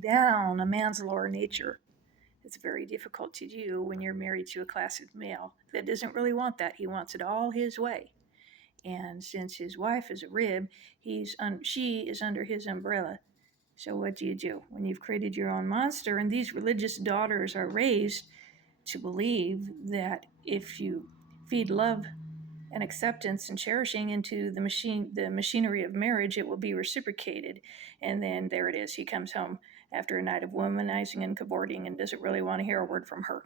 down a man's lower nature. It's very difficult to do when you're married to a classic male that doesn't really want that. He wants it all his way. And since his wife is a rib, she is under his umbrella. So what do when you've created your own monster? And these religious daughters are raised to believe that if you feed love and acceptance and cherishing into the machinery of marriage, it will be reciprocated. And then there it is. He comes home after a night of womanizing and cavorting and doesn't really want to hear a word from her.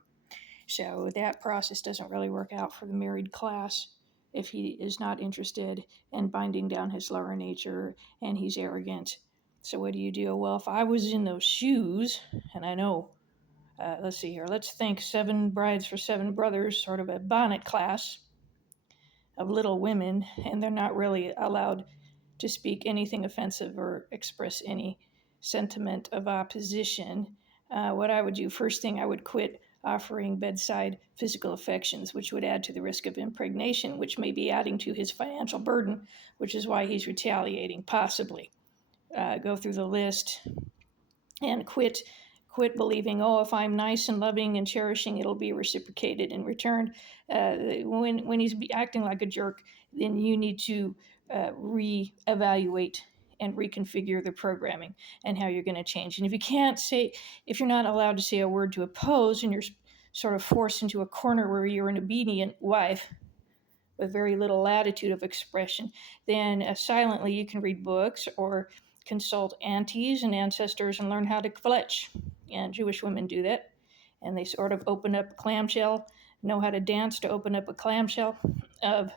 So that process doesn't really work out for the married class if he is not interested in binding down his lower nature and he's arrogant. So what do? Well, if I was in those shoes, and I know, let's see here, let's think 7 Brides for 7 Brothers, sort of a bonnet class of little women, and they're not really allowed to speak anything offensive or express any sentiment of opposition. What I would do, first thing, I would quit offering bedside physical affections, which would add to the risk of impregnation, which may be adding to his financial burden, which is why he's retaliating, possibly. Go through the list and quit believing, oh, if I'm nice and loving and cherishing, it'll be reciprocated in return. When he's acting like a jerk, then you need to reevaluate and reconfigure the programming and how you're going to change. And if you're not allowed to say a word to oppose, and you're sort of forced into a corner where you're an obedient wife with very little latitude of expression, then silently you can read books or consult aunties and ancestors and learn how to fletch. And Jewish women do that. And they sort of open up a clamshell, know how to dance to open up a clamshell of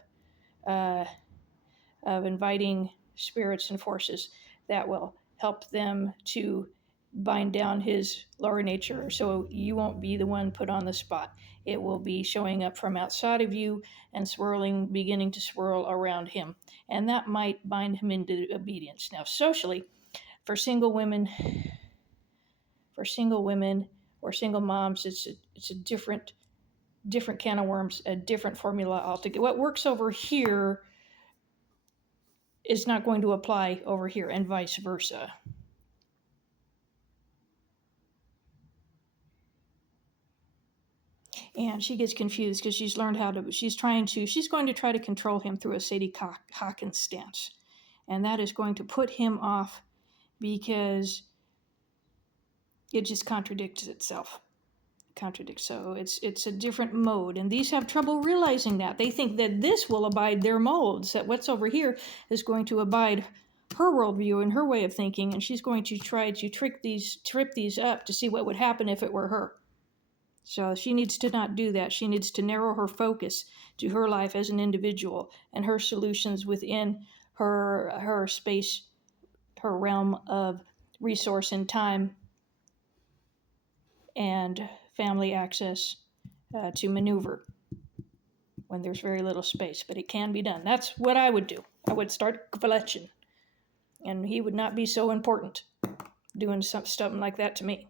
inviting spirits and forces that will help them to bind down his lower nature, so you won't be the one put on the spot. It will be showing up from outside of you and beginning to swirl around him. And that might bind him into obedience. Now, socially, for single women or single moms, it's a different can of worms, a different formula altogether. What works over here is not going to apply over here, and vice versa. And she gets confused because she's going to try to control him through a Sadie Hawkins stance. And that is going to put him off because it just contradicts itself. So it's a different mode. And these have trouble realizing that. They think that this will abide their molds, that what's over here is going to abide her worldview and her way of thinking. And she's going to try to trip these up to see what would happen if it were her. So she needs to not do that. She needs to narrow her focus to her life as an individual and her solutions within her space, her realm of resource and time and family access to maneuver when there's very little space. But it can be done. That's what I would do. I would start fletching. And he would not be so important doing something like that to me.